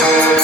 Thank you.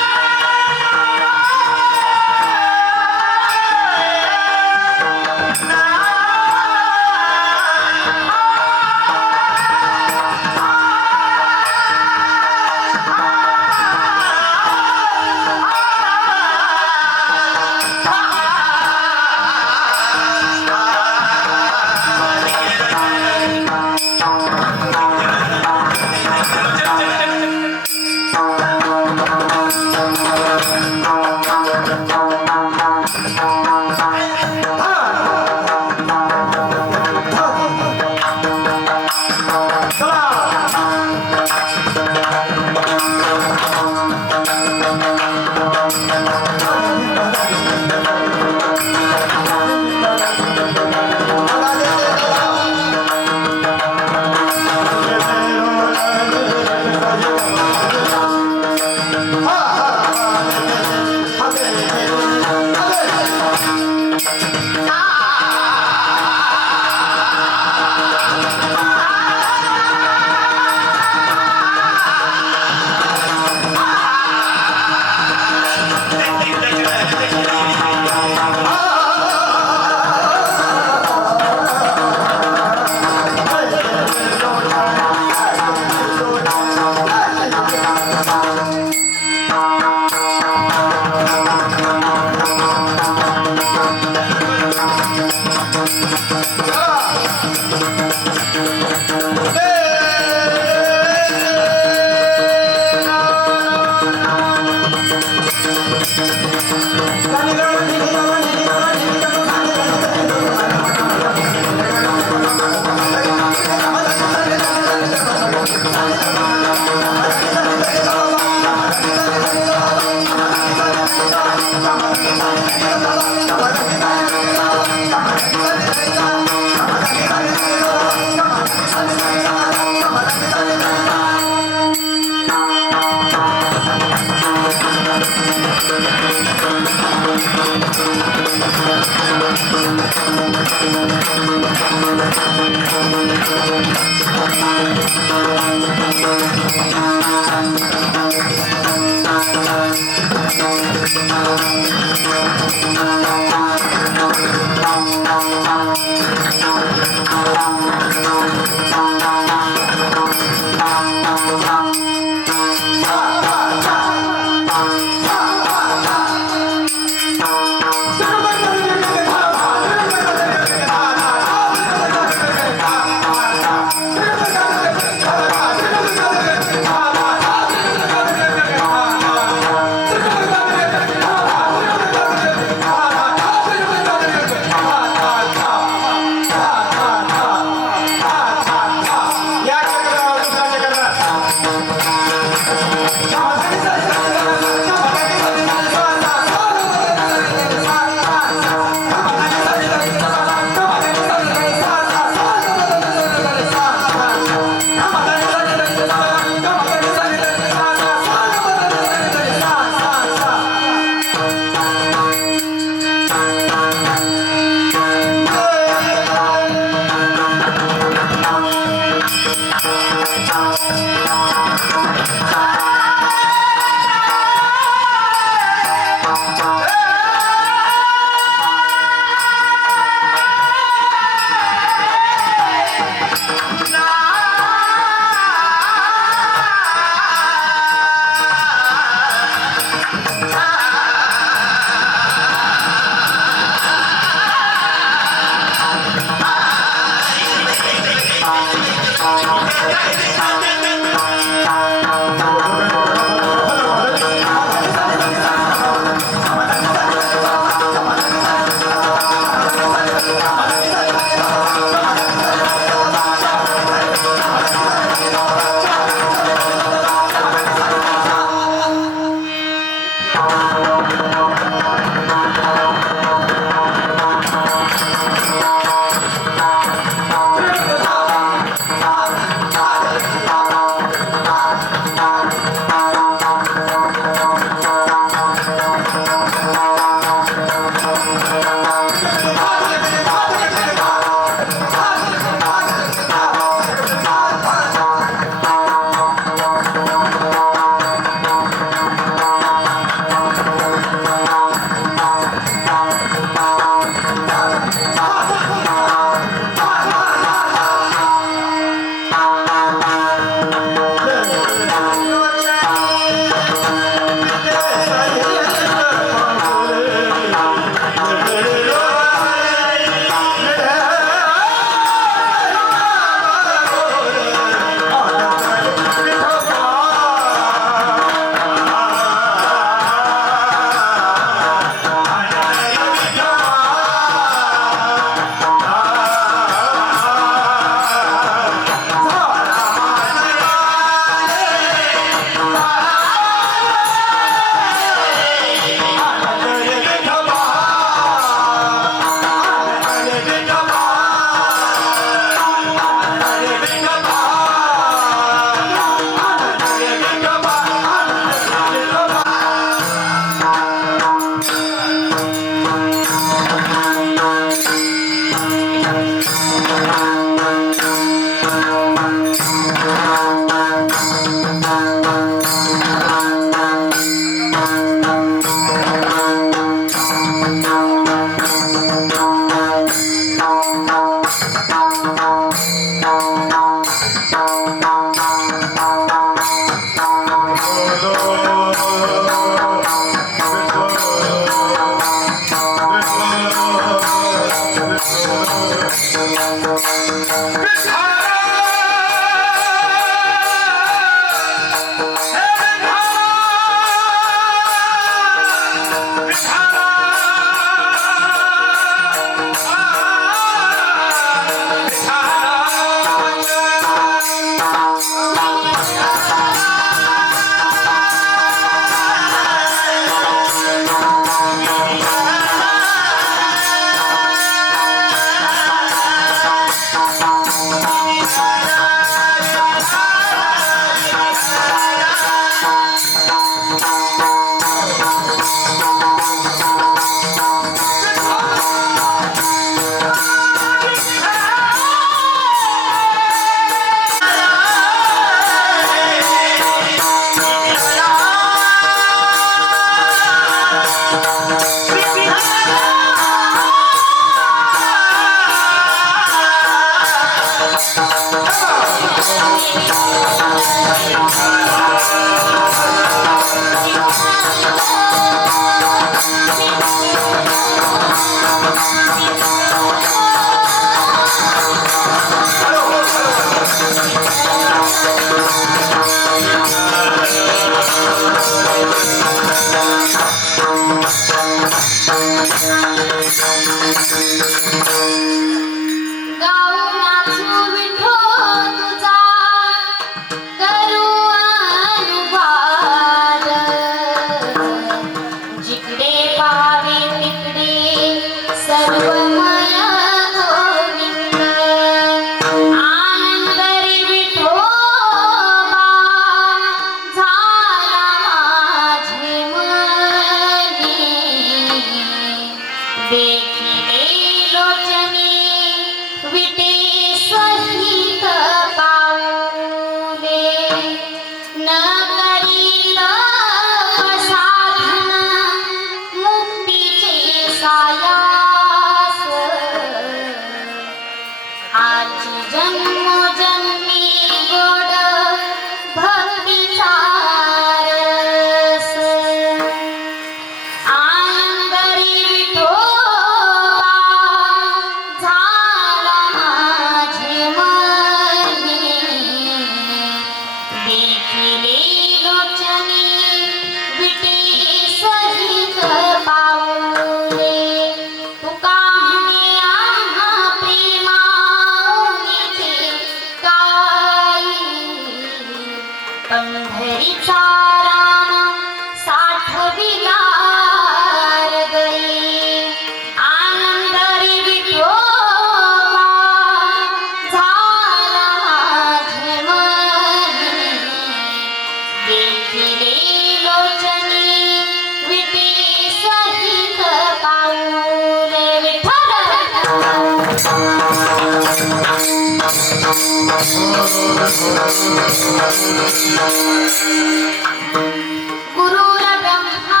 गुरुर्ब्रह्मा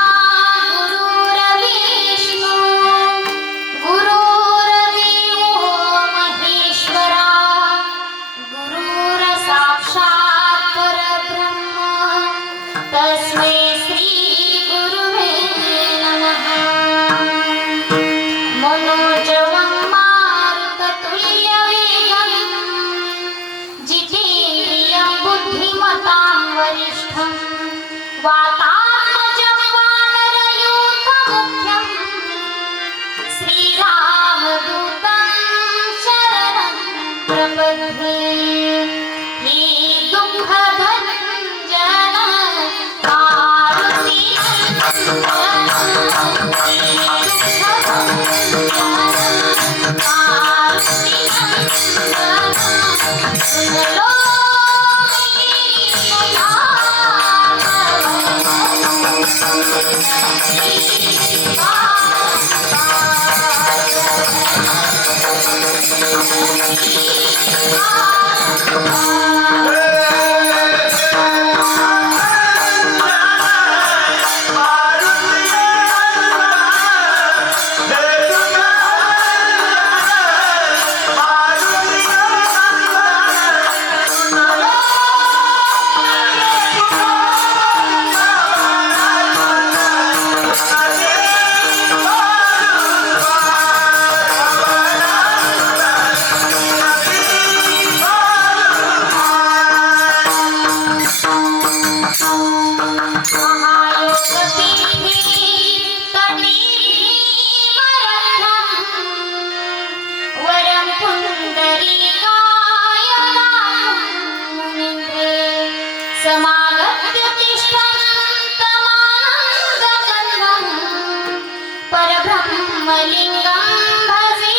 गुरुर्विष्णू गुरुर्देवो महेश्वरा गुरुर्साक्षात् परब्रह्म तस्मै श्री गुरुवे नमः। मनोजवं मारुततुल्यवेगं जितेन्द्रियं बुद्धिमतां वरिष्ठं वातात्मजं वानरयूथमुख्यं श्रीरामदूतं शरणं प्रपद्ये। हे दुःखभञ्जन समागत्य तिष्ठन्तमानन्दकन्दं परब्रह्मलिङ्गं भजे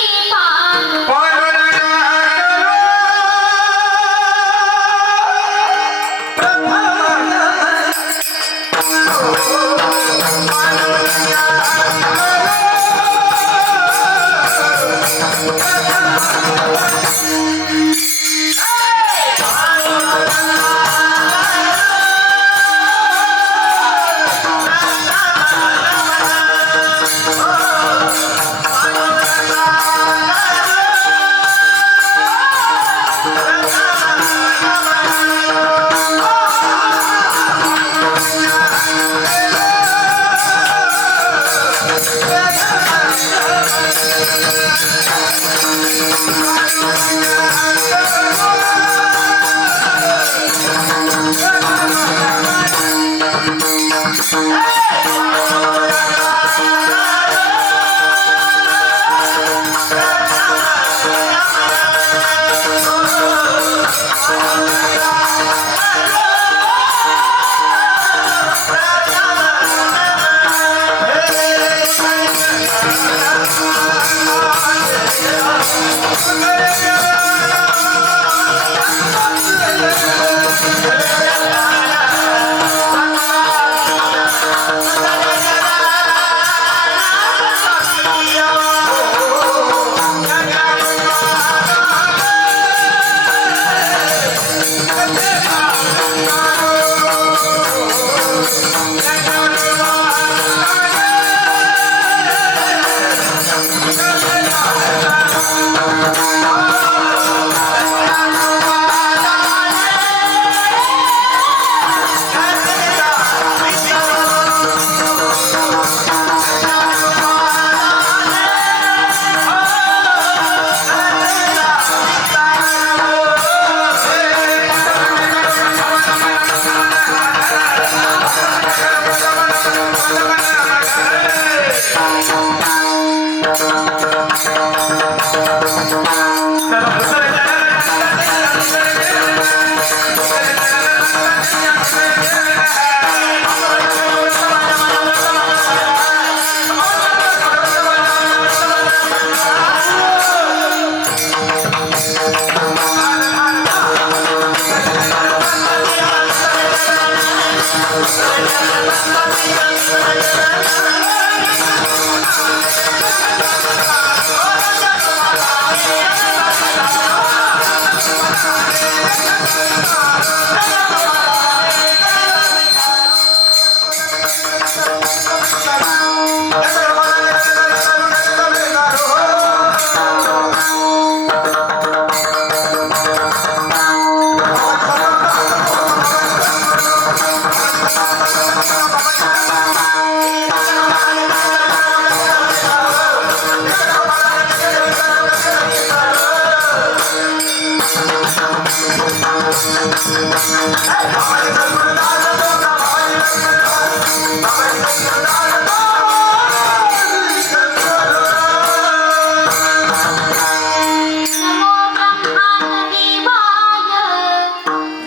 नमो ब्रह्मांडदेवाय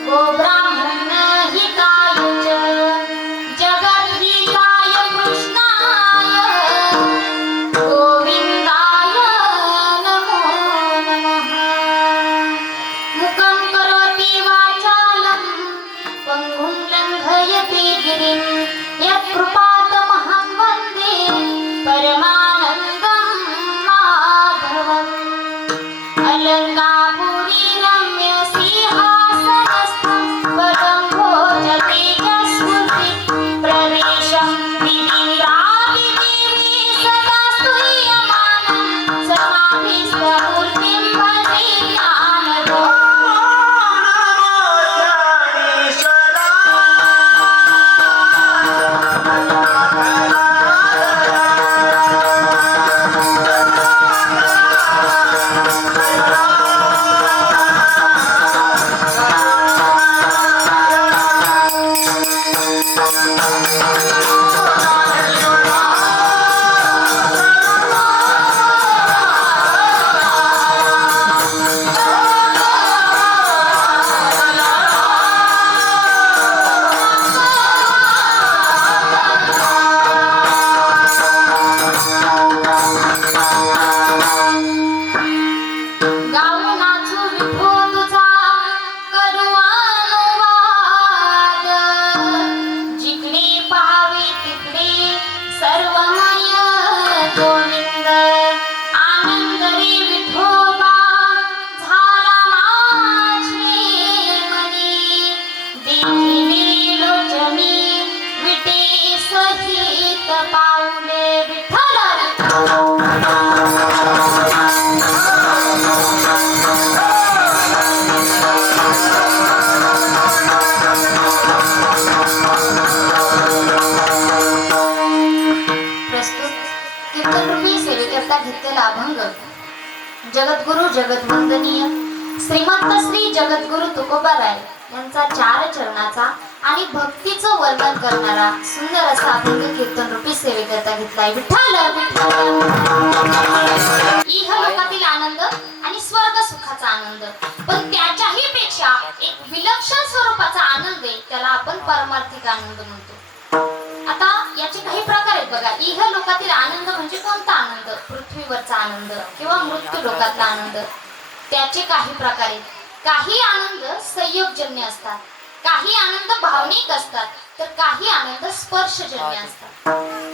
गो ब्राह्मणहिताय च जगद्धिताय कृष्णाय गोविंदाय नमो नमः मुखं करोति वाचालं पङ्गुं लङ्घयति गिरिं यत्कृपातमहं वन्दे परमानन्दं माधवम् अलङ्कापुरी रम्य सिंहासनस्थं वरं भोजतेजस्फूर्ति प्रवेशं विधिरादिदेवी सदा स्तूयमानं समाधिस्थमूर्तिं भजे ज्ञानदम् गाऊ नाचू विठो तुझा करू अनुवाद जिकडे पाहावे तिकडे सर्वमय गोविंद आनंद रे विठोबा झाला माझे मनी देखिले लोचनी विटे सहित पाऊले विठ्ठल प्रस्तुत कीर्तनरूपी सेवेकरता घेतलेला अभंग जगद्गुरु जगद्वंदनीय श्रीमंत श्री जगद्गुरु तुकोबाराय यांचा 4 चरणाचा आणि भक्तीचं वर्णन करणारा सुंदर असा अभंग कीर्तनरूपी सेवेकरता घेतलाय विठ्ठल विठ्ठल इहलोकातील आनंद आणि स्वर्ग सुखाचा आनंद पण त्याच्याही पेक्षा एक विलक्षण स्वरूपाचा आनंद आहे त्याला आपण पारमार्थिक आनंद म्हणतो आता याचे काही प्रकार आहेत बघा इह लोकातील आनंद म्हणजे कोणता आनंद पृथ्वीवरचा आनंद किंवा मृत्यू लोकातला आनंद त्याचे काही प्रकार आहेत काही आनंद संयोगजन्य असतात काही आनंद भावनिक असतात तर काही आनंद स्पर्शजन्य असतात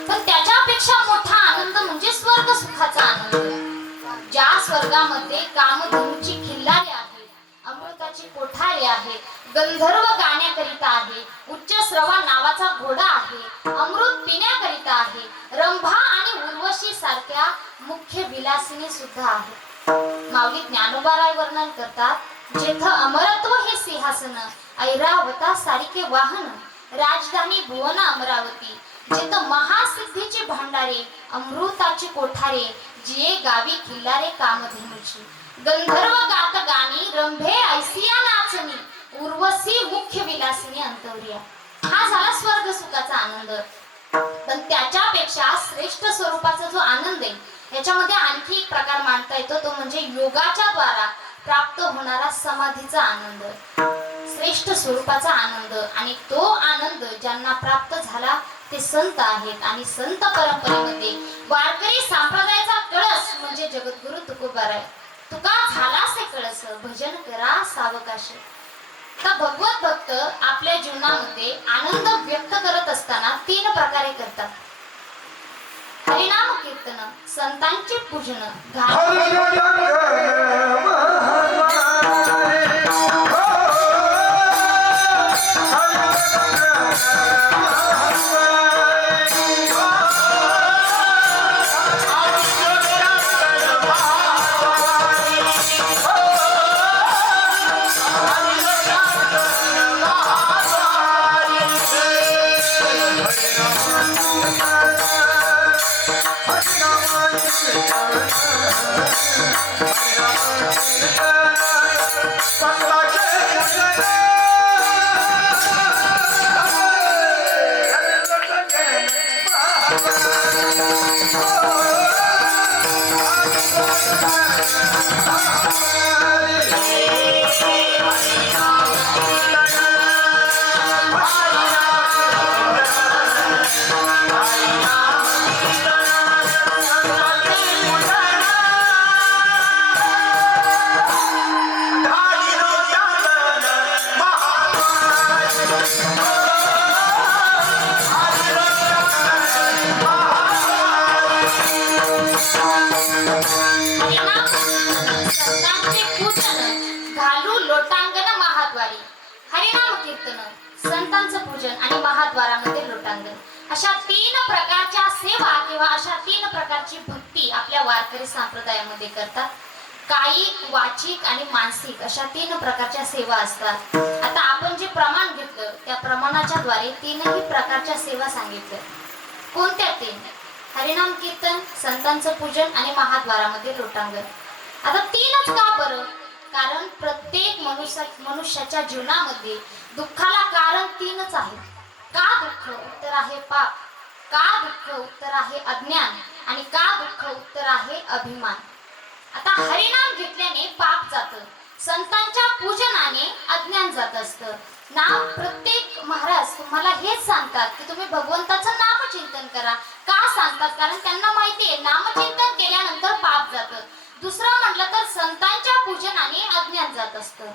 पण त्याच्यापेक्षा मोठा आनंद म्हणजे स्वर्ग सुखाचा आनंद ज्या स्वर्गामध्ये कामधेनूची खिल्लारे आहेत अमृताची कोठारे आहेत गंधर्व गाण्याकरिता आहे उच्च श्रवा नावाचा घोडा आहे अमृत पिण्याकरिता आहे रंभा आणि उर्वशी सारख्या मुख्य विलासिनी सुद्धा आहे माऊली ज्ञानोबाराय वर्णन करतात जेथ अमरत्व हे सिंहासन ऐरावता सारिके वाहन राजधानी भुवन अमरावती जेथ महासिद्धीचे भांडारे अमृताची कोठारे जिये गावी खिल्लारे कामधेनूची गंधर्व गात गाणी रंभे ऐसिया नाचणी उर्वशी मुख्य विलासिनी अंतवरिया हा झाला स्वर्ग सुखाचा आनंद पण त्याच्यापेक्षा श्रेष्ठ स्वरूपाचा जो आनंद आहे याच्यामध्ये आणखी एक प्रकार मानता येतो तो म्हणजे योगाच्या द्वारा प्राप्त होणारा समाधीचा आनंद श्रेष्ठ स्वरूपाचा आनंद आणि तो आनंद ज्यांना प्राप्त झाला ते संत आहेत आणि संत परंपरेमध्ये वारकरी संप्रदायाचा कळस म्हणजे जगद्गुरु तुकोबाराय तुका झालासे कळस भजन करा सावकाशे का भगवत भक्त आपल्या जीवनामध्ये आनंद व्यक्त करत असताना 3 प्रकारे करतात हरिनाम कीर्तन संतांचे पूजन Hare घालू लोटांगण महाद्वारी. हरिनाम कीर्तन, संतांचं पूजन आणि महाद्वारामध्ये लोटांगण, अशा 3 प्रकारच्या सेवा किंवा अशा 3 प्रकारची भक्ती आपल्या वारकरी संप्रदायामध्ये करतात. कायिक, वाचिक आणि मानसिक अशा 3 प्रकारच्या सेवा असतात. आता आपण जे प्रमाण घेतलं त्या प्रमाणाच्या द्वारे 3ही प्रकारच्या सेवा सांगितल्या. कोणत्या 3? हरिनाम कीर्तन, संतांचं पूजन आणि महाद्वारामध्ये लोटांगण. आता 3च का बरं? कारण प्रत्येक मनुष्याच्या जीवनामध्ये दुःखाला कारण 3च आहे. का दुःख? उत्तर आहे पाप. का दुःख? उत्तर आहे अज्ञान. आणि का दुःख? उत्तर आहे अभिमान. आता हरिनाम घेतल्याने पाप जातं, संतांच्या पूजनाने अज्ञान जात असतं ना. प्रत्येक महाराज तुम्हाला हेच सांगतात की तुम्ही भगवंताचं नामचिंतन करा. का सांगतात? कारण त्यांना माहिती आहे नामचिंतन केल्यानंतर पाप जातं. दुसरं म्हटलं तर संतांच्या पूजनाने अज्ञान जात असतं.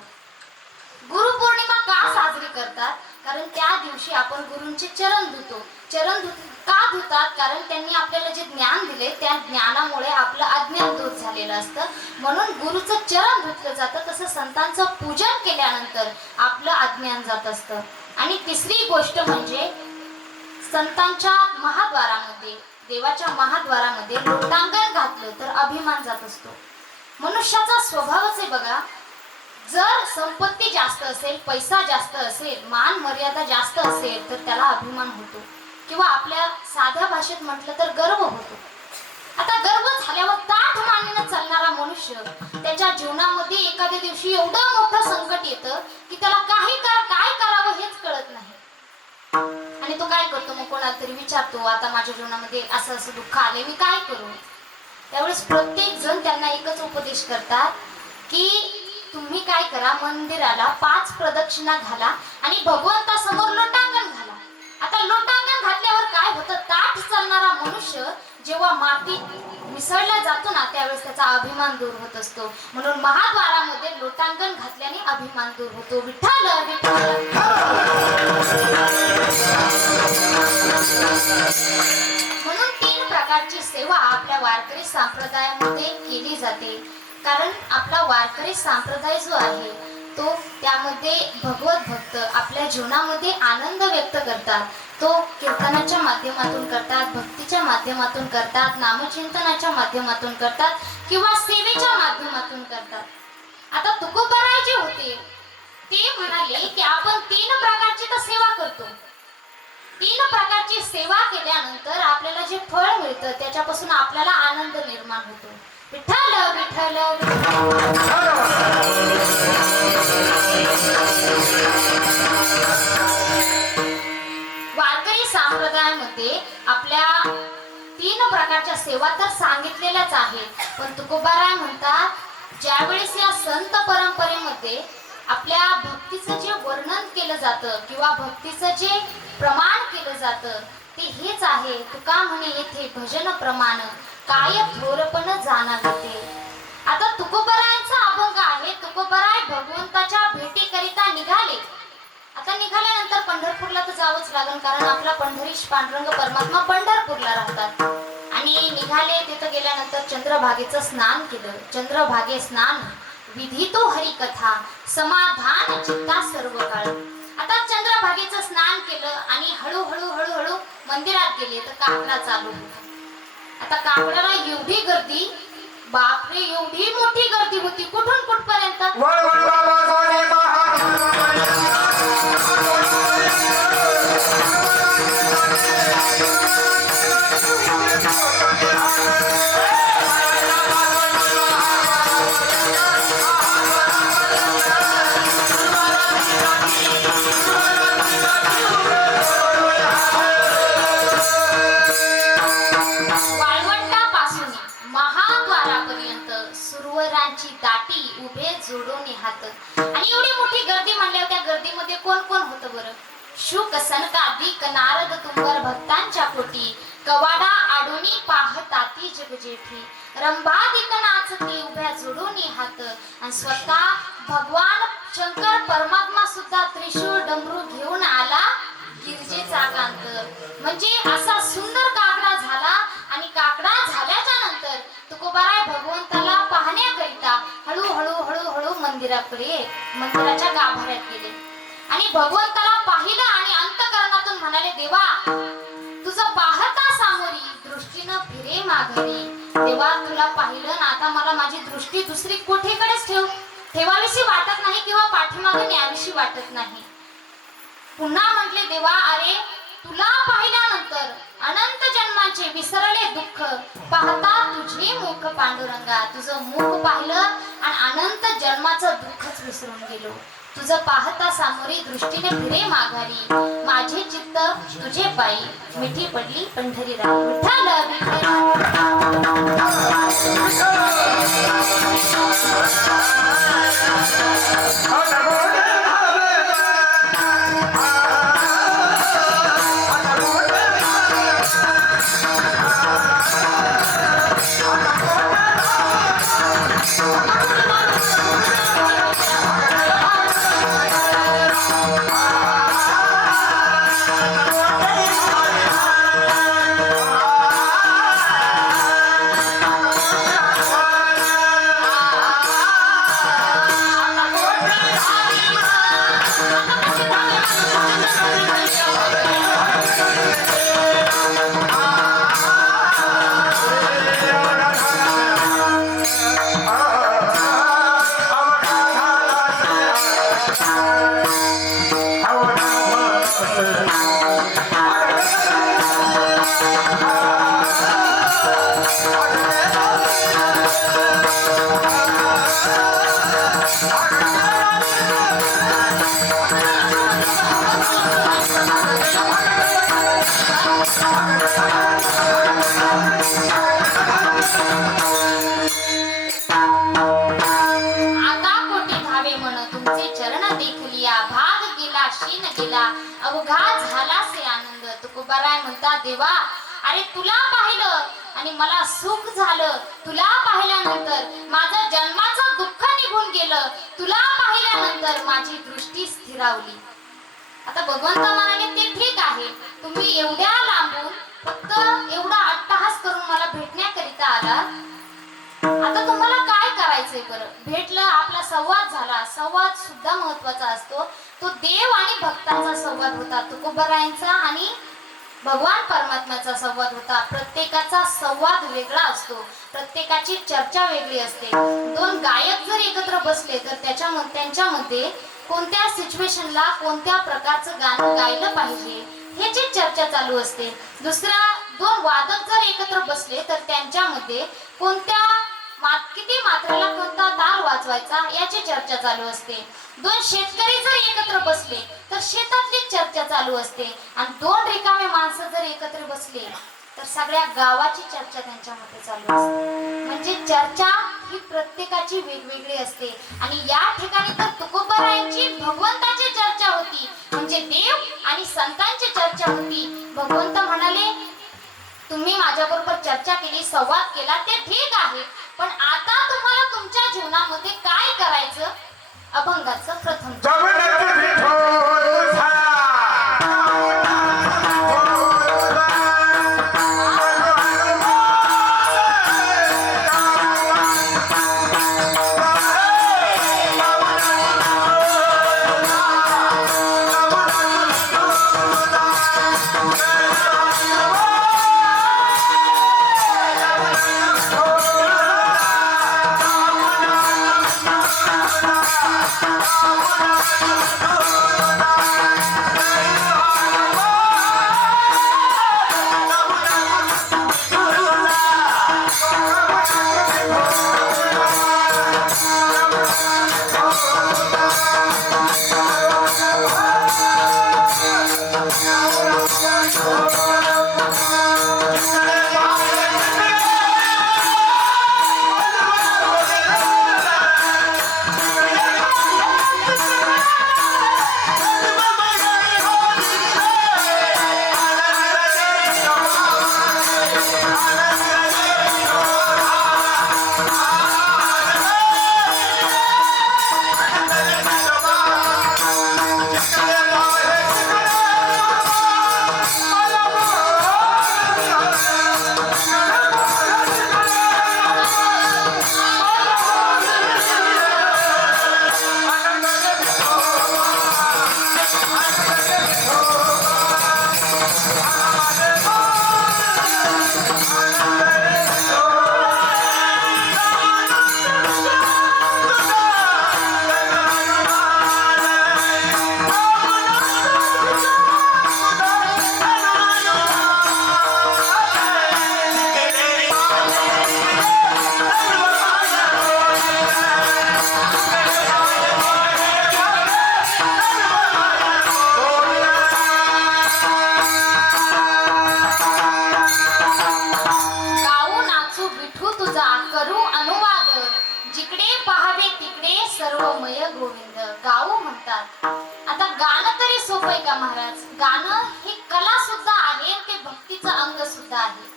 गुरुपौर्णिमा का साजरी करतात? कारण त्या दिवशी आपण गुरूंचे चरण धुतो. का धुतात? कारण त्यांनी आपल्याला जे ज्ञान दिले त्या ज्ञानामुळे आपलं अज्ञान दूर झालेलं असतं, म्हणून गुरुचं चरण धुतलं जातं. तसं संतांचं पूजन केल्यानंतर आपलं अज्ञान जात असतं. आणि तिसरी गोष्ट म्हणजे संतांच्या महाद्वारामध्ये, देवाच्या महाद्वारामध्ये लोटांगण घातलं तर अभिमान जात असतो. मनुष्याचा स्वभावच आहे बघा, जर संपत्ती जास्त असेल, पैसा जास्त असेल, मान मर्यादा जास्त असेल तर त्याला अभिमान होतो, किंवा आपल्या साध्या भाषेत म्हटलं तर गर्व होतो. आता गर्व झाल्यावर ताठ मानेनं चालणारा मनुष्य त्याच्या जीवनामध्ये एखाद्या दिवशी एवढं मोठं संकट येतं की त्याला काय करावं हेच कळत नाही. आणि तो काय करतो? मग कोणाला तरी विचारतो, आता माझ्या जीवनामध्ये असं असं दुःख आले, मी काय करू? त्यावेळेस प्रत्येक जण त्यांना एकच उपदेश करतात की तुम्ही काय करा, मंदिराला 5 प्रदक्षिणा घाला आणि भगवंतासमोर लोटांगण घाला. आता लोटांगण घातल्यावर काय होतं? ताठ चालणारा मनुष्य जेव्हा मातीत मिसळला जातो ना त्यावेळेस त्याचा अभिमान दूर होत असतो. म्हणून महाद्वारामध्ये लोटांगण घातल्याने अभिमान दूर होतो. विठ्ठल विठ्ठल. म्हणून 3 प्रकारची सेवा आपल्या वारकरी संप्रदायामध्ये केली जाते. कारण आपला वारकरी संप्रदाय जो आहे तो त्यामध्ये भगवत भक्त आपल्या जीवनामध्ये आनंद व्यक्त करतात. तो कीर्तनाच्या माध्यमातून करतात, भक्तीच्या माध्यमातून करतात, नामचिंतनाच्या माध्यमातून करतात किंवा सेवेच्या माध्यमातून करतात. आता तुकोबाराय जे होते ते म्हणाले की आपण 3 प्रकारची तर सेवा करतो. 3 प्रकारची सेवा केल्यानंतर आपल्याला जे फळ मिळतं त्याच्यापासून आपल्याला आनंद निर्माण होतो. विठ्ठल विठ्ठल. वारकरी संप्रदायामध्ये आपल्या 3 प्रकारच्या सेवा तर सांगितलेल्याच आहेत, पण तुकोबाराय म्हणतात ज्यावेळेस या संत परंपरेमध्ये आपल्या भक्तीचं जे वर्णन केलं जातं किंवा भक्तीचं जे प्रमाण केलं जातं ते हेच आहे. तुका म्हणे येथे भजन प्रमाण काय थोरपण जाणावे. आता तुकोबारायांचा अभंग आहे. तुकोबाराय भगवंताच्या भेटीकरिता निघाले. आता निघाल्यानंतर पंढरपूरला तर जावंच लागेल, कारण आपला पंढरीश पांडुरंग परमात्मा पंढरपूरला राहतात. आणि निघाले, तिथं गेल्यानंतर चंद्रभागेचं स्नान केलं. चंद्रभागे स्नान विधितो हरिकथा समाधान चित्ता सर्व काळ. आता चंद्रभागेचं स्नान केलं आणि हळूहळू मंदिरात गेले तर काकडा चालू होता. आता काकड्याला एवढी गर्दी, बापरे एवढी मोठी गर्दी होती, कुठून कुठपर्यंत. आणि एवढी मोठी गर्दी म्हणल्यावर त्या गर्दीमध्ये कोण कोण होतं बरं? शुक सनकादिक नारद तुंबर भक्तांच्या पोटी कवाडा आडोनी पाहताती जगजेठी रंभादिक नाचती उभ्या जोडोनी हात. आणि स्वतः भगवान शंकर परमात्मा सुद्धा त्रिशूळ डमरू घेऊन आला गिरजेचा कांत. म्हणजे असा सुंदर काकडा झाला. आणि काकडा झाल्याच्या नंतर तुकोबाराय भगवंताला पाहण्याकरिता हळूहळू मंदिर मंदिराकडे मंदिराच्या गाभाऱ्यात गेले आणि भगवंताला पाहिलं आणि अंतःकरणातून म्हणाले, देवा तुझं पाहता सामोरी दृष्टीनं फिरे माघारी. देवा तुला पाहिलं ना, आता मला माझी दृष्टी दुसरी कुठेकडेच ठेवावीशी वाटत नाही किंवा पाठीमागे न्यावीशी वाटत नाही. पुन्हा म्हटले, देवा अरे तुला पाहिल्यानंतर अनंत जन्माचे विसरले दुःख, पाहता तुझे मुख पांडुरंगा. तुझं मुख पाहिलं आणि अनंत जन्माचं दुःखच विसरून गेलो. तुझं पाहता सामोरी दृष्टीने फिरे माघारी, माझे चित्त तुझे पायी मिठी पडली पंढरी राही. विठ्ठल अवघा झाला से आनंद. तुकोबाराय म्हणतात, देवा अरे तुला पाहिलं आणि मला सुख झालं. तुला पाहिल्यानंतर माझं जन्माचं दुःख निघून गेलं. तुला पाहिल्यानंतर माझी दृष्टी स्थिरावली. आता भगवंत म्हणाले, ते ठीक आहे, तुम्ही एवढ्या लांबून फक्त एवढा अट्टहास करून मला भेटण्याकरिता आला. आता तुम्हाला काय करायचंय बरं? भेटलं, आपला संवाद झाला. संवाद सुद्धा महत्वाचा असतो. तो देव आणि भक्तांचा संवाद होता, तुकोबारायांचा आणि भगवान परमात्म्याचा संवाद होता. प्रत्येकाचा संवाद वेगळा असतो, प्रत्येकाची चर्चा वेगळी असते. दोन गायक जर एकत्र बसले तर त्यांच्यामध्ये कोणत्या सिच्युएशनला कोणत्या प्रकारचं गाणं गायलं पाहिजे ह्याची चर्चा चालू असते. दुसरा, दोन वादक जर एकत्र बसले तर त्यांच्यामध्ये किती मात्रेला कोणता ताल वाजवायचा याची चर्चा चालू असते. दोन शेतकरी जर एकत्र बसले तर शेतातली चर्चा चालू असते. आणि दोन रिकामे माणसं जर एकत्र बसले तर सगळ्या गावाची चर्चा त्यांच्यामध्ये चालू असते. म्हणजे चर्चा ही प्रत्येकाची वेगवेगळी असते. आणि या ठिकाणी तर तुकोबारायांची भगवंताची चर्चा होती, म्हणजे देव आणि संतांची चर्चा होती. भगवंत म्हणाले, तुम्ही माझ्याबरोबर चर्चा केली, संवाद केला, ते ठीक आहे, पण आता तुम्हाला तुमच्या जीवनामध्ये काय करायचं? अभंगाचं प्रथम म्हणतात. आता गाणं तरी सोपं आहे का महाराज? गाणं ही कला सुद्धा आहे, ते भक्तीचं अंग सुद्धा आहे.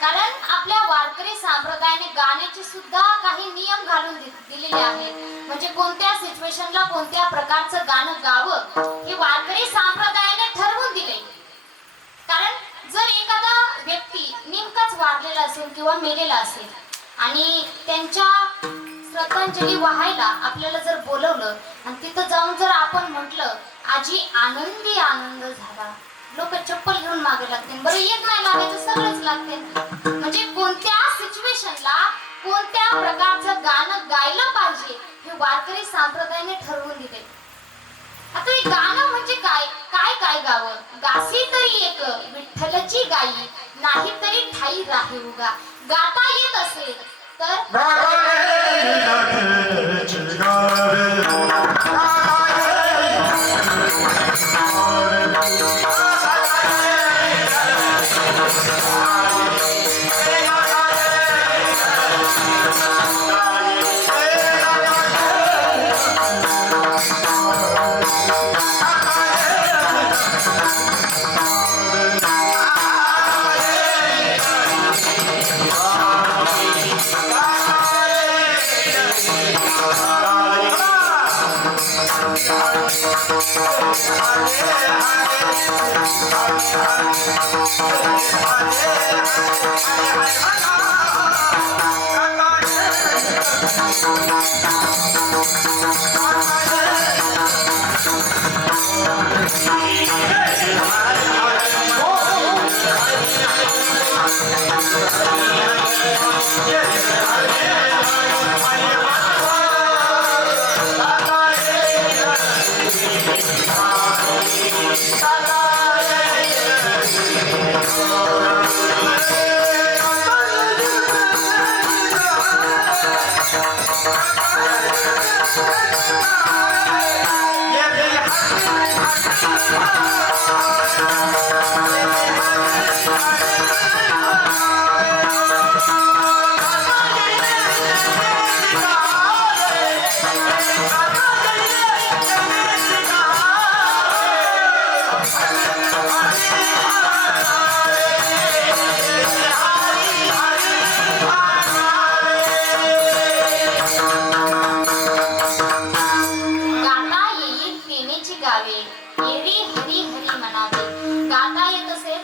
कारण आपल्या वारकरी संप्रदायाने गाण्याचे सुद्धा काही नियम घालून दिलेले आहेत. म्हणजे कोणत्या सिच्युएशनला कोणत्या प्रकारचं गाणं गावं हे वारकरी संप्रदायाने ठरवून दिले. कारण जर एखादा व्यक्ती नेमकाच वारलेला असेल किंवा मेलेला असेल आणि त्यांच्या श्रद्धांजली वाहायला आपल्याला जर बोलवलं आणि तिथं जाऊन जर आपण म्हटलं आजी आनंदी आनंद झाला, लोक चप्पल घेऊन मागे लागतील. बरं एक नाही लागायचं, सगळंच लागते. म्हणजे कोणत्या सिच्युएशनला कोणत्या प्रकारचं गाणं गायला पाहिजे हे वारकरी संप्रदायाने ठरवून दिले. आता हे गाणं म्हणजे काय काय काय गावं? गासी तरी एक विठ्ठलची गाई, नाही तरी ठाई राही उगा. गाता येत असेल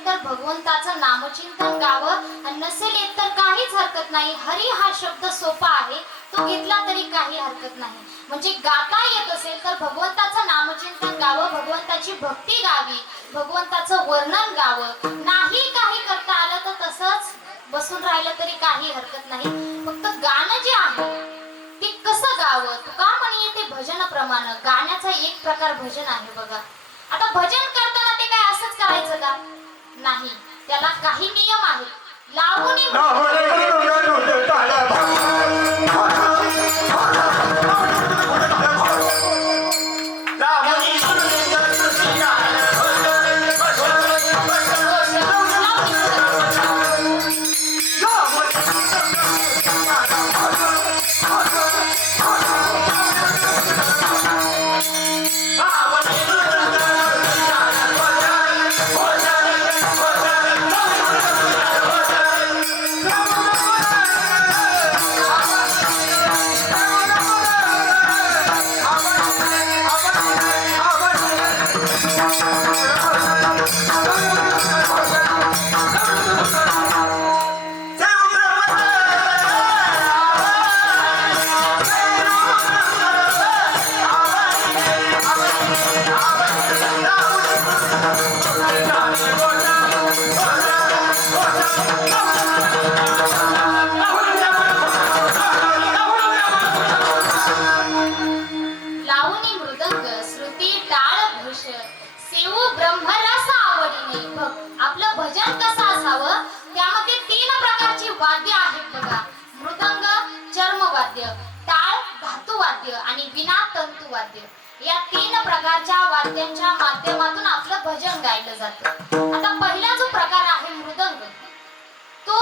तर भगवंताचं नामचिंतन गावं आणि नसेल येत तर काहीच हरकत नाही. हरी हा शब्द सोपा आहे, तो घेतला तरी काही हरकत नाही. म्हणजे गाता येत असेल तर भगवंताचं नामचिंतन गावं, भगवंताची भक्ती गावी, भगवंताचं वर्णन गावं. नाही काही करता आलं तर तसंच बसून राहिलं तरी काही हरकत नाही. फक्त गाणं जे आहे ते कसं गावं? तुका म्हणे ते भजनाप्रमाणे. गाण्याचा एक प्रकार भजन आहे बघा. आता भजन करताना ते काय असंच करायचं का? नाही, त्याला काही नियम आहेत. लावून वाद्य आहेत बघा. मृदंग चर्मवाद्य, टाळ धातुवाद्य आणि विना तंतुवाद्य. या तीन प्रकारच्या वाद्यांच्या माध्यमातून आपलं भजन गायलं जातं. आता पहिला जो प्रकार आहे मृदंग, तो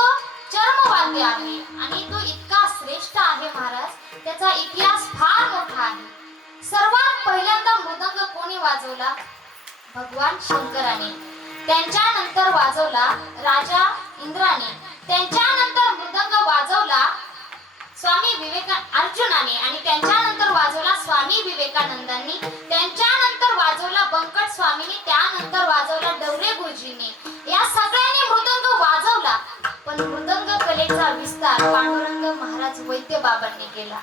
चर्मवाद्य आहे आणि तो इतका श्रेष्ठ आहे महाराज, त्याचा इतिहास फार मोठा आहे. सर्वात वाजवला भगवान शंकराने, त्यांच्यानंतर वाजवला राजा इंद्राने, त्यांच्यानंतर मृदंग वाजवला स्वामी अर्जुनाने आणि त्यांच्यानंतर वाजवला स्वामी विवेकानंदांनी, त्यांच्यानंतर वाजवला बंकट स्वामींनी, त्यानंतर वाजवला डवरे गुरुजींनी. या सगळ्यांनी मृदंग वाजवला, पण मृदंग कलेचा विस्तार पांडुरंग महाराज वैद्य बाबांनी केला.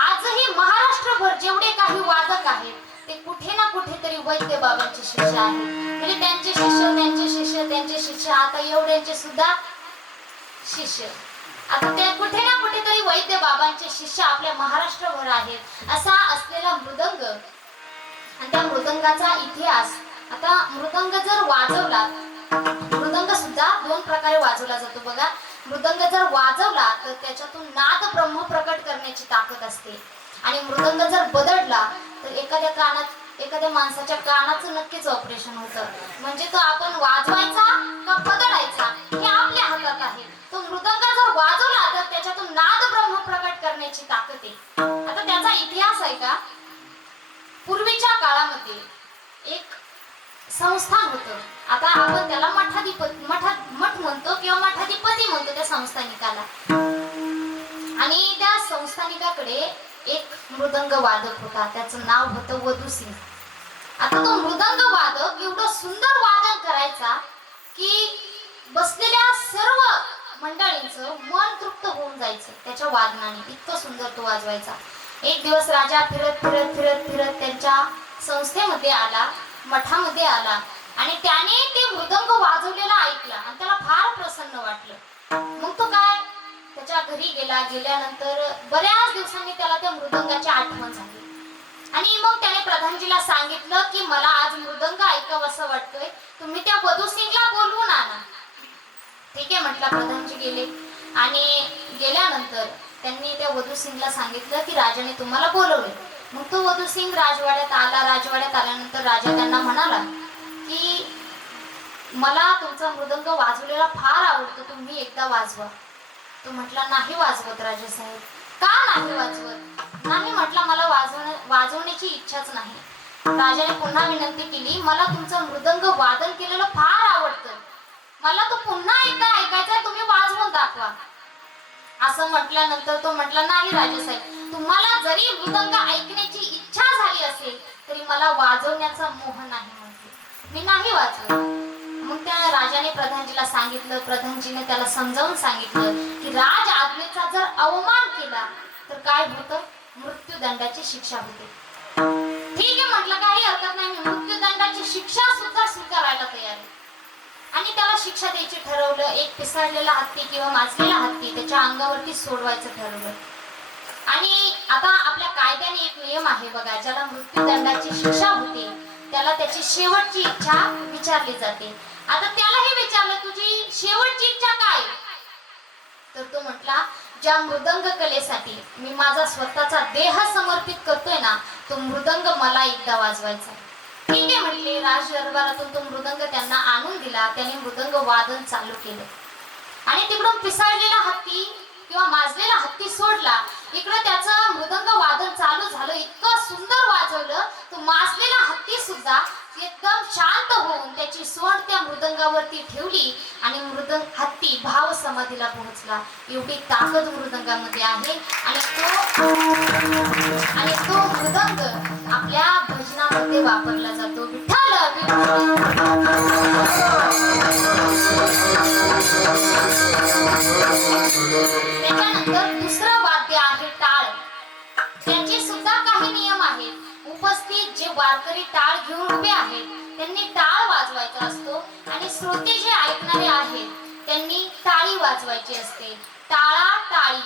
आजही महाराष्ट्रभर जेवढे काही वादक आहेत ते कुठे ना कुठेतरी वैद्य बाबांचे शिष्य आहेत. म्हणजे त्यांचे शिष्य त्यांचे शिष्य त्यांचे शिष्य आता एवढ्यांचे सुद्धा शिष्य, आता ते कुठे ना कुठेतरी वैद्य बाबांचे शिष्य आपल्या महाराष्ट्रभर आहेत. असा असलेला मृदंग आणि त्या मृदंगाचा इतिहास. आता मृदंग जर वाजवला, मृदंग सुद्धा दोन प्रकारे वाजवला जातो बघा. मृदंग जर वाजवला तर त्याच्यातून नाद ब्रह्म प्रकट करण्याची ताकद असते, आणि मृदंग जर बदलला तर एखाद्या माणसाच्या कानाचं नक्कीच ऑपरेशन होतं. म्हणजे तो आपण वाजवायचा का बदलायचा हे आपल्या हातात आहे. तो मृदंग जर वाजवला तर त्याच्यातून नाद ब्रह्म प्रकट करण्याची ताकद आहे. आता त्याचा इतिहास आहे का, पूर्वीच्या काळामध्ये एक संस्थान होतं. आता आपण त्याला मठ म्हणतो किंवा मठाधिपती म्हणतो त्या संस्थानिकाला. आणि त्या संस्थानिकाकडे एक मृदंग वादक होता, त्याचं नाव होतं वधूसिंग. आता तो मृदंग वादक एवढं सुंदर वादन करायचा की बसलेल्या सर्व मंडळींचं मन तृप्त होऊन जायचं त्याच्या वादनाने. इतकं सुंदर तो वाजवायचा. एक दिवस राजा फिरत फिरत फिरत फिरत त्यांच्या संस्थेमध्ये आला, मठामध्ये आला, आणि त्याने ते मृदंग वाजवलेला ऐकला आणि त्याला फार प्रसन्न वाटलं. मग तो काय त्याच्या घरी गेला. गेल्यानंतर बऱ्याच दिवसांनी त्याला त्या मृदंगाची आठवण झाली, आणि मग त्याने प्रधानजीला सांगितलं की मला आज मृदंग ऐकावंसं वाटतोय, तुम्ही त्या वधूसिंगला बोलवून आणा. ठीक आहे म्हटलं. प्रधानजी गेले, आणि गेल्यानंतर त्यांनी त्या वधूसिंगला सांगितलं की राजाने तुम्हाला बोलवले. मग तो वधूसिंग राजवाड्यात आला. राजवाड्यात आल्यानंतर राजा त्यांना म्हणाला की मला तुमचा मृदंग वाजवलेला फार आवडतो, तुम्ही एकदा वाजवा. तो म्हटला नाही वाजवत राजेसाहेब. का नाही वाजवत? नाही म्हटला, मला वाजवण्याची इच्छाच नाही. राजाने पुन्हा विनंती केली, मला तुमचं मृदंग वादन केलेलं फार आवडतं, मला तो पुन्हा एकदा ऐकायचा, तुम्ही वाजवून दाखवा. असं म्हटल्यानंतर तो म्हटला नाही राजेसाहेब, तुम्हाला जरी मृदंग ऐकण्याची इच्छा झाली असेल तरी मला वाजवण्याचा मोह नाही, म्हटले मी नाही वाजवत. मग त्या राजाने प्रधानजीला सांगितलं. प्रधानजीने त्याला समजावून सांगितलं की राज आज्ञेचा जर अवमान केला तर काय होतं, मृत्यूदंडाची शिक्षा होते. ठीक आहे म्हटलं, काही हरकत नाही, मी मृत्यूदंडाची शिक्षा सुद्धा स्वीकारायला तयार आहे. आणि त्याला शिक्षा द्यायची ठरवलं. एक पिसाळलेला हत्ती किंवा माजलेला हत्ती त्याच्या अंगावरती सोडवायचं ठरवलं. आणि आता आपल्या कायद्याने एक नियम आहे बघा, ज्याला मृत्यूदंडाची शिक्षा होते त्याला त्याची शेवटची इच्छा विचारली जाते. आता त्यालाही विचारलं तुझी शेवटची इच्छा काय? तर तो म्हटला, ज्या मृदंग कलेसाठी मी माझा स्वतःचा देह समर्पित करतोय ना, तो मृदंग मला एकदा वाजवायचा. ठीक आहे म्हटले. राज दरबारातून तो मृदंग त्यांना आणून दिला. त्याने मृदंग वादन चालू केलं, आणि तिकडून पिसाळलेला हत्ती किंवा माजलेला हत्ती सोडला. इकडे त्याचं मृदंग वादन चालू झालं. इतकं सुंदर वाजवलं, तो माजलेला हत्ती सुद्धा एकदम शांत होऊन त्याची सोंड त्या मृदंगावरती ठेवली, आणि हत्ती भाव समाधीला पोहोचला. एवढी ताकद मृदंगामध्ये आहे. आणि तो मृदंग आपल्या भजनामध्ये वापरला जातो. विठ्ठल त्याच्यानंतर दुसरं वाद्य आहे टाळ. त्याचे सुद्धा काही नियम आहेत. उपस्थित जे वारकरी टाळ घेऊन उभे आहेत त्यांनी टाळ वाजवायचा असतो, आणि श्रोते जे ऐकणारे आहेत त्यांनी टाळी वाजवायची असते. टाळा टाळी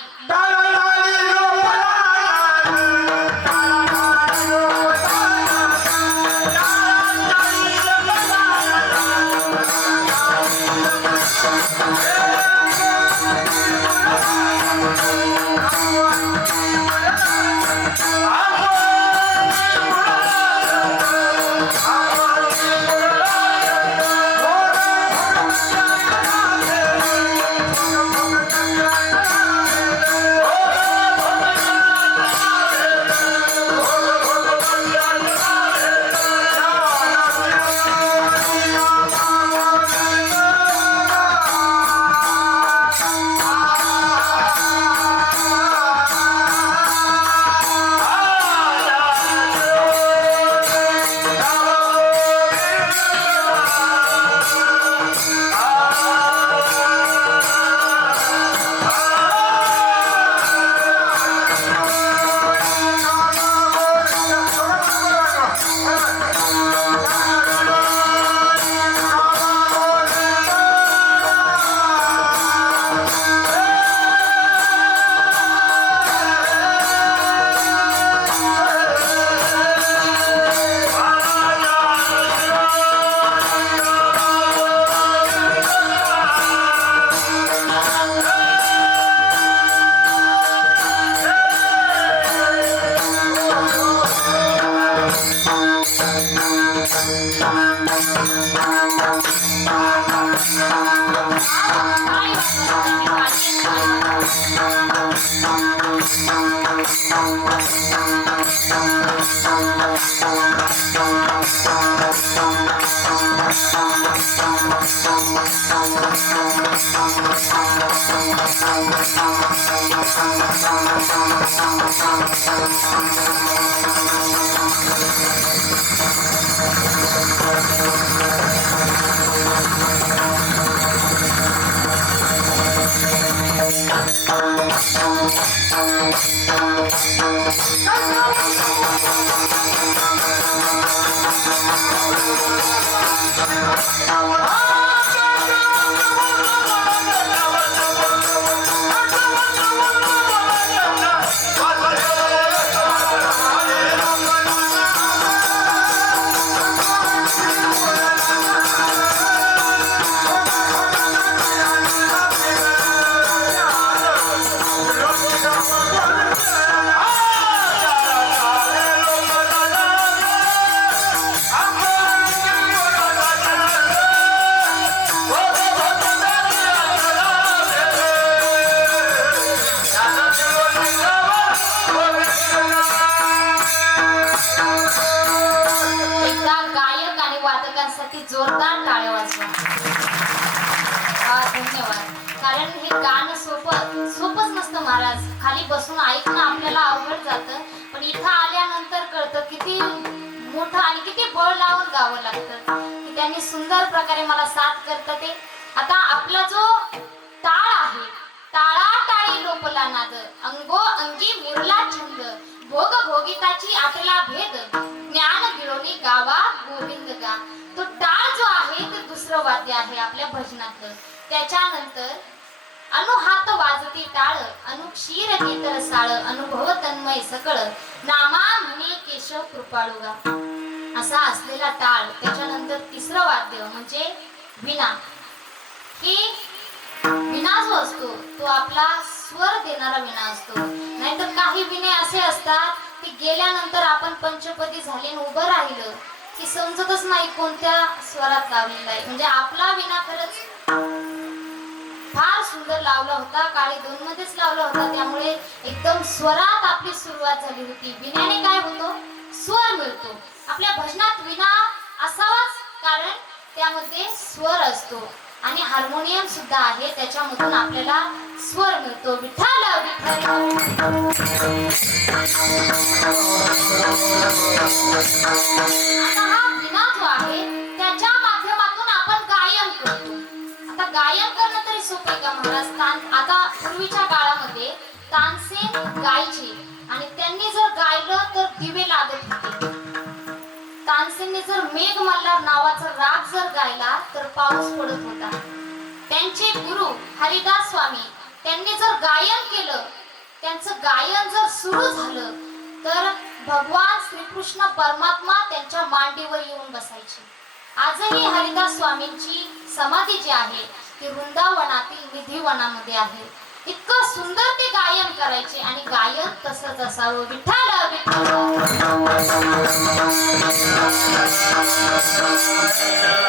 गाण्यासाठी जोरदार टाळ्या वाजवा. धन्यवाद. कारण हे गाणं सोपंच नसतं महाराज. खाली बसून ऐकणं आपल्याला अवघड जातं, पण इथं आल्यानंतर कळतं किती मोठं आणि किती बळ लावून गावं लागतं. की त्यांनी सुंदर प्रकारे मला साथ करतं ते. आता आपला जो टाळ आहे, टाळा टाळी लोपला नाद, अंगो अंगी मुरला छंद, भोग भोगिताची आटला भेद, ज्ञान गिळोनी गावा गोविंद गा. तो टाळ जो आहे ते दुसरं वाद्य आहे आपल्या भजनातलं. त्याच्यानंतर अनु हात वाजती टाळ, अनु क्षीर गीत रसाळ, अनुभव तन्मय सकळ, नामा म्हणे केशव कृपाळुगा. असा असलेला टाळ. त्याच्यानंतर तिसरं वाद्य म्हणजे विणा. ही विणा जो असतो तो आपला स्वर देणारा विणा असतो. नाहीतर काही विणे असे असतात की गेल्यानंतर आपण पंचपदी झाले उभं राहिलं की समजतच नाही कोणत्या स्वरात लावलेला आहे. म्हणजे आपला विणा खरंच फार सुंदर लावला होता, काळी 2 मध्येच लावला होता, त्यामुळे एकदम स्वरात आपली सुरुवात झाली होती. विण्याने काय होतो? स्वर मिळतो. आपल्या भजनात विणा असावाच, कारण त्यामध्ये स्वर असतो आणि हार्मोनियम सुद्धा आहे, त्याच्यामधून आपल्याला स्वर मिळतो. विठ्ठल विठ्ठल. आता हा विणा जो आहे त्याच्या माध्यमातून आपण गायन करतो. आता गायन करणं तरी सोपे का महाराज? आता पूर्वीच्या काळामध्ये तानसेन गायचे आणि त्यांनी जर गायलं तर दिवे लागत होते. तानसेनने जर मेघ मल्हार नावाचा राग जर गायला तर पाऊस पडत होता. त्यांचे गुरु हरिदास स्वामी त्यांनी जर गायन केलं, त्यांचं गायन जर सुरू झालं तर भगवान श्रीकृष्ण परमात्मा त्यांच्या मांडीवर येऊन बसायचे. आजही हरिदास स्वामींची समाधी जी आहे ती वृंदावनातील निधिवनामध्ये आहे. इतकं सुंदर ते गायन करायचे आणि गायन तसंच असावं. विठ्ठल विठ्ठल.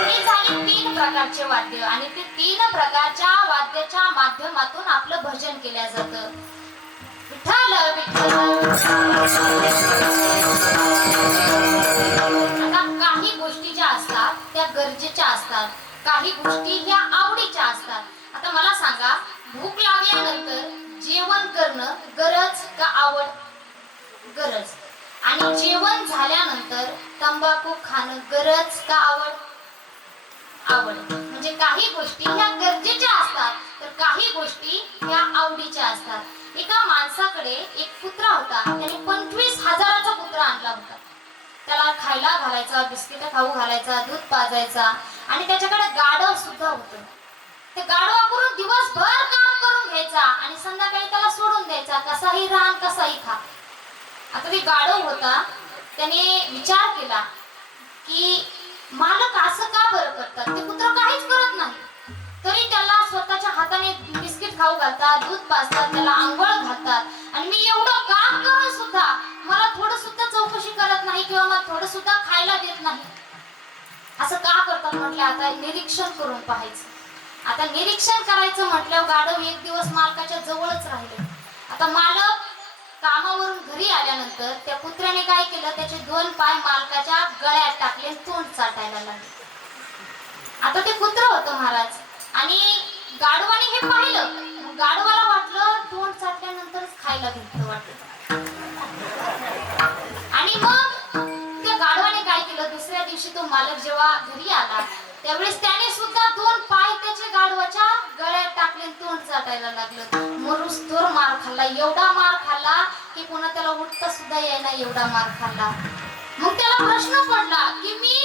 ही झाली 3 प्रकारचे वाद्य आणि ते 3 प्रकारच्या वाद्याच्या माध्यमातून आपलं भजन केलं जातं. विठ्ठल विठ्ठल. आता काही गोष्टी ज्या असतात त्या गरजेच्या असतात, काही गोष्टी ह्या आवडीच्या असतात. आता मला सांगा, भूक लागल्यानंतर जेवण करणं गरज का आवड? गरज. आणि जेवण झाल्यानंतर तंबाखू खाणं गरज का आवड? आवड. म्हणजे काही गोष्टी ह्या गरजेच्या असतात तर काही गोष्टी ह्या आवडीच्या असतात. एका माणसाकडे एक कुत्रा होता. त्याने 25,000चा कुत्रा आणला होता. त्याला खायला घालायचा, बिस्किट खाऊ घालायचा, दूध पाजायचा आणि त्याच्याकडे गाढव सुद्धा होतं. ते गाढवाकडून दिवसभर काम करून घ्यायचा आणि संध्याकाळी त्याला सोडून द्यायचा, कसाही राहा कसाही खा. आता ते गाढव होता, त्याने विचार केला की मालक असं का बरं करतात? ते कुत्र काहीच करत नाही तरी त्याला स्वतःच्या हाताने बिस्किट खाऊ घालतात, दूध पाजतात, त्याला आंघोळ घालतात आणि मी एवढं काम करून सुद्धा मला थोडं सुद्धा चौकशी करत नाही किंवा मला थोडं सुद्धा खायला देत नाही. असं का करतात म्हटलं. आता निरीक्षण करून पाहायचं. आता निरीक्षण करायचं म्हटल्यावर गाढव एक दिवस मालकाच्या जवळच राहिले. आता मालक कामावरून घरी आल्यानंतर त्या कुत्र्याने काय केलं, त्याचे 2 पाय मालकाच्या गळ्यात टाकले आणि तोंड चाटायला लागले. आता ते कुत्र होतं महाराज आणि गाढवाने हे पाहिलं. गाढवाला वाटलं तोंड चाटल्यानंतरच खायला भेटतं वाटतं. आणि मग त्या गाढवाने काय केलं, दुसऱ्या दिवशी तो मालक जेव्हा घरी आला त्यावेळेस त्याने सुद्धा 2 पाय त्याच्या गाढवाच्या गळ्यात टाकले, तोंड चाटायला लागलं. मरुस्तोर मार खाल्ला, एवढा मार खाल्ला की पुन्हा त्याला उठता सुद्धा येईना, एवढा मार खाल्ला. मग त्याला प्रश्न पडला की मी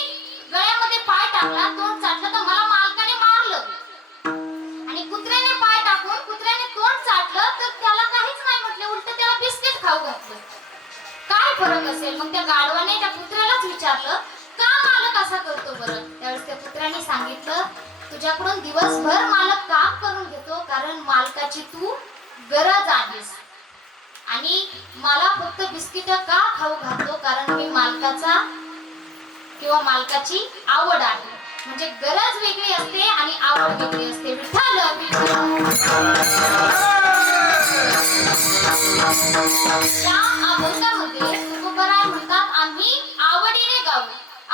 गळ्यामध्ये पाय टाकला, तोंड चाटलं तर मला मालकाने मारलं आणि कुत्र्याने पाय टाकून कुत्र्याने तोंड चाटलं तर त्याला काहीच नाही म्हटले, उलट त्याला बिस्किट खाऊ घातलं. काय फरक असेल? मग त्या गाढवाने त्या कुत्र्यालाच विचारलं, का मालक असा करतो बरं? त्यावेळेस त्या कुत्र्याने सांगितलं, तुझ्याकडून दिवसभर मालक काम करून घेतो कारण मालकाची तू गरज आहेस आणि मला फक्त बिस्किट का खाऊ घालतो कारण मी मालकाचा किंवा मालकाची आवड आहे. म्हणजे गरज वेगळी असते आणि आवड वेगळी असते. विठ्ठल या अभंगामध्ये तुकोबराय म्हणतात, आम्ही आवडीने गाऊ.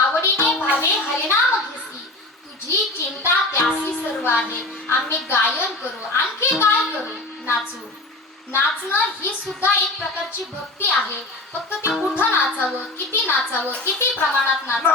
आवडी आवडीने भावे हरिनाम घेसी, तुझी चिंता त्यासी सर्व आहे. आम्ही गायन करू, आणखी काय करू, नाचू. नाचणं ही सुद्धा एक प्रकारची भक्ती आहे. फक्त ती कुठं नाचावं, किती प्रमाणात नाचावं.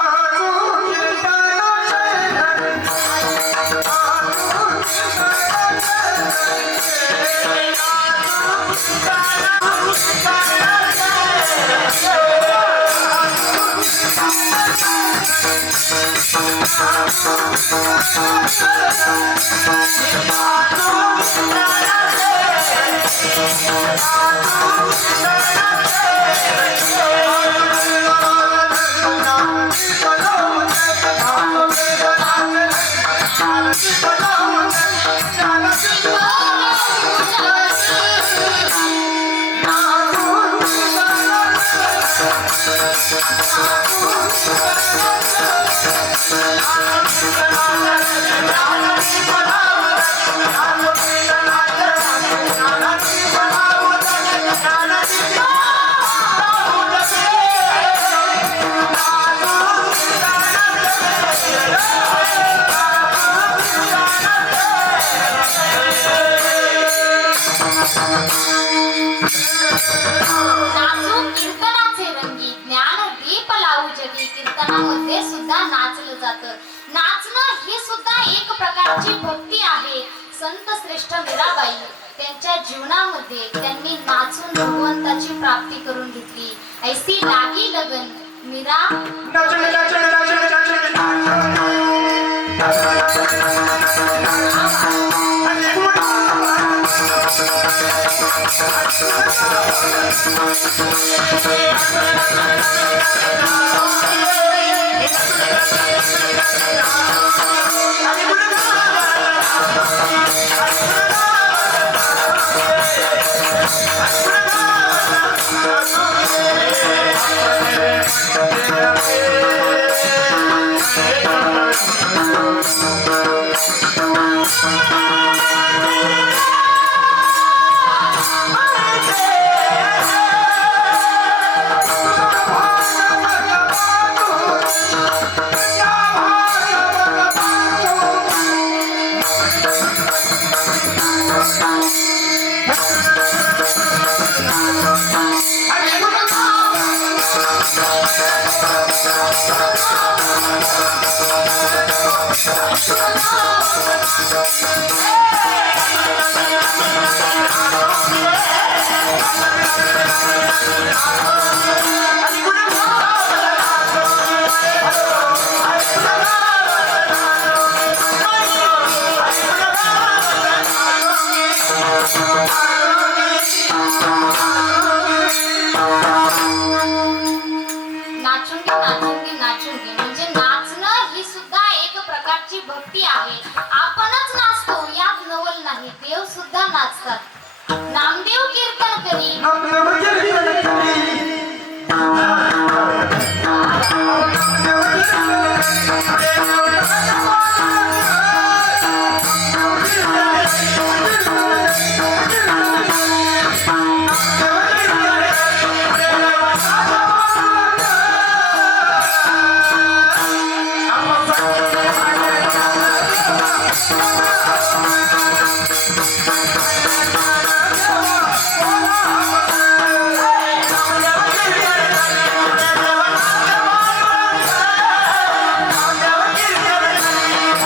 कीर्तनामध्ये सुद्धा नाचलं जातं. नाचणं ही सुद्धा एक प्रकारची भक्ती आहे. संत श्रेष्ठ मीराबाई त्यांच्या जीवनामध्ये त्यांनी नाचून भगवंताची प्राप्ती करून घेतली. ऐसी लागी लगन मीरा म्हणजे नाचणं ही सुद्धा एक प्रकारची भक्ती आहे. आपणच नाचतो यात नवल नाही, देव सुद्धा नाचतात. नामदेव कीर्तन करी Yeah.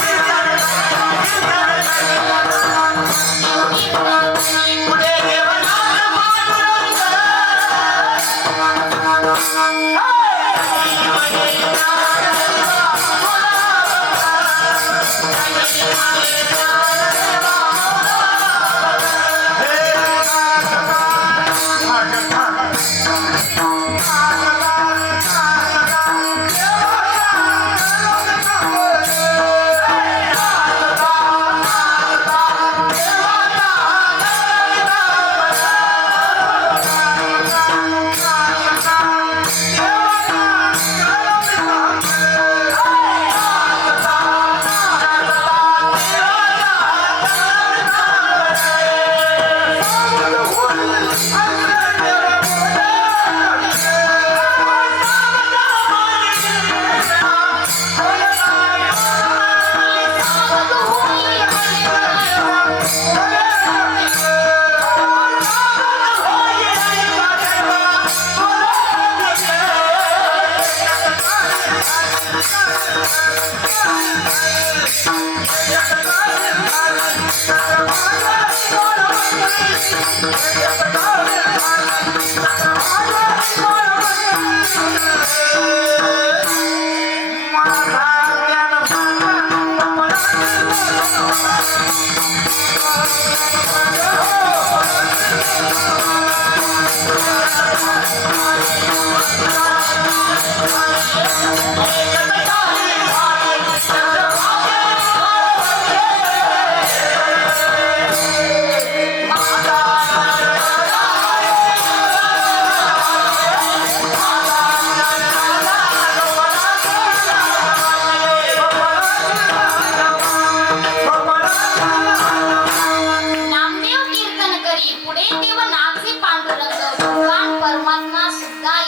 हे देव